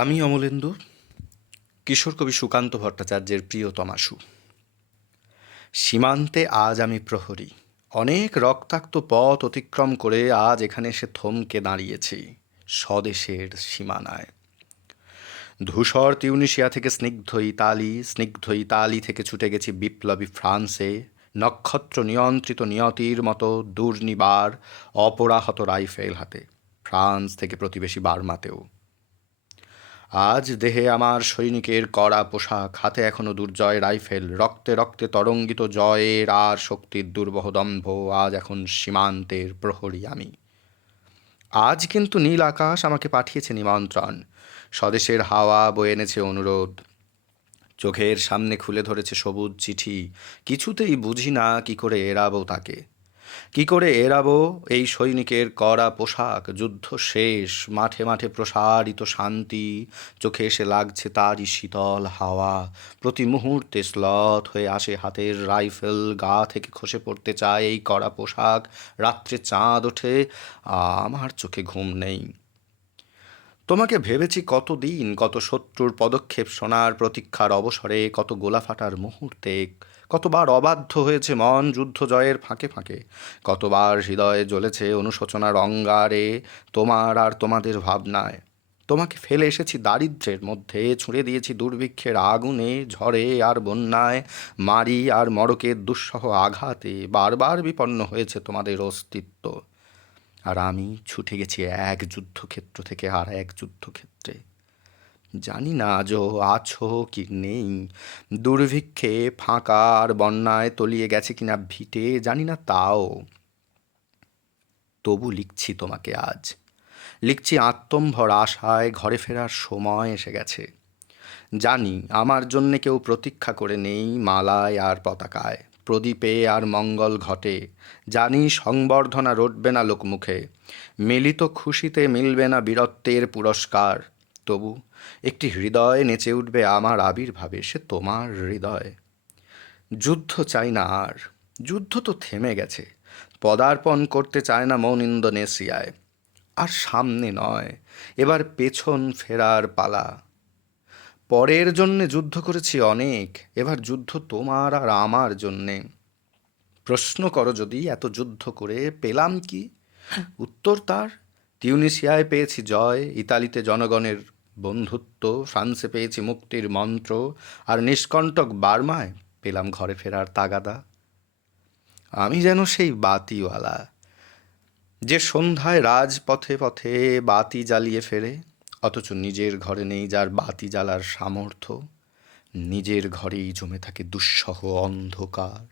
আমি অমলেন্দু কিশোর কবি সুকান্ত ভট্টাচার্যের প্রিয় তমাশু সীমান্তে আজ আমি প্রহরী অনেক রক্তাক্ত পথ অতিক্রম করে আজ এখানে এসে থমকে দাঁড়িয়েছি স্বদেশের সীমানায় ধূসর তিউনিশিয়া থেকে স্নিগ্ধ ইতালি স্নিগ্ধ ইতালি থেকে ছুটে গেছি বিপ্লবী ফ্রান্সে নক্ষত্র নিয়ন্ত্রিত নিয়তির মতো দুর্নিবার অপরাহত রাইফেল হাতে ফ্রান্স থেকে প্রতিবেশী বার্মাতেও আজ দেহে আমার সৈনিকের কড়া পোশাক হাতে এখনো দুর্জয় রাইফেল রক্তে রক্তে তরঙ্গিত জয়ের আর শক্তির দুর্বহ দম্ভ আজ এখন সীমান্তের প্রহরী আমি আজ কিন্তু নীল আকাশ আমাকে পাঠিয়েছে নিমন্ত্রণ স্বদেশের হাওয়া বয়ে এনেছে অনুরোধ চোখের সামনে খুলে ধরেছে সবুজ চিঠি কিছুতেই বুঝি না কী করে এড়াবো তাকে কি করে এরাবো এই সৈনিকের করা পোশাক যুদ্ধ শেষ মাঠে মাঠে প্রসারিত শান্তি চোখে এসে লাগছে তারই শীতল হাওয়া প্রতি মুহূর্তে স্লথ হয়ে আসে হাতের রাইফেল গা থেকে খসে পড়তে চায় এই কড়া পোশাক রাত্রে চাঁদ ওঠে আমার চোখে ঘুম নেই তোমাকে ভেবেছি কত দিন কত শত্রুর পদক্ষেপ শোনার প্রতীক্ষার অবসরে কত গোলাফাটার মুহূর্তে কতবার অবাধ্য হয়েছে মন যুদ্ধ জয়ের ফাঁকে ফাঁকে কতবার হৃদয়ে জ্বলেছে অনুশোচনার অঙ্গারে তোমার আর তোমাদের ভাবনায় তোমাকে ফেলে এসেছি দারিদ্রের মধ্যে ছুঁড়ে দিয়েছি দুর্ভিক্ষের আগুনে ঝড়ে আর বন্যায় মারি আর মরকের দুঃসহ আঘাতে বারবার বিপন্ন হয়েছে তোমাদের অস্তিত্ব আর আমি ছুটে গেছি এক যুদ্ধক্ষেত্র থেকে আর এক যুদ্ধক্ষেত্রে জানি না আজও আছো কি নেই দুর্ভিক্ষে ফাঁকার বন্যায় তলিয়ে গেছে কিনা ভিটে জানি না তাও তবু লিখছি তোমাকে আজ লিখছি আত্মম্ভর আশায় ঘরে ফেরার সময় এসে গেছে জানি আমার জন্যে কেউ প্রতীক্ষা করে নেই মালায় আর পতাকায় প্রদীপে আর মঙ্গল ঘটে জানি সংবর্ধনা রটবে না লোকমুখে মিলিত খুশিতে মিলবে না বীরত্বের পুরস্কার তবু একটি হৃদয় নেচে উঠবে আমার আবির্ভাবে সে তোমার হৃদয় যুদ্ধ চাই না আর যুদ্ধ তো থেমে গেছে পদার্পণ করতে চায় না মন ইন্দোনেশিয়ায় আর সামনে নয় এবার পেছন ফেরার পালা পরের জন্যে যুদ্ধ করেছি অনেক এবার যুদ্ধ তোমার আর আমার জন্যে প্রশ্ন করো যদি এত যুদ্ধ করে পেলাম কি উত্তর তার টিউনিশিয়ায় পেয়েছি জয় ইতালিতে জনগণের বন্ধুত্ব ফ্রান্সে পেয়েছি মুক্তির মন্ত্র আর নিষ্কণ্টক বার্মায় পেলাম ঘরে ফেরার তাগাদা আমি যেন সেই বাতিওয়ালা যে সন্ধ্যায় রাজপথে পথে বাতি জ্বালিয়ে ফেরে অথচ নিজের ঘরে নেই যার বাতি জ্বালার সামর্থ্য নিজের ঘরেই জমে থাকে দুঃসহ অন্ধকার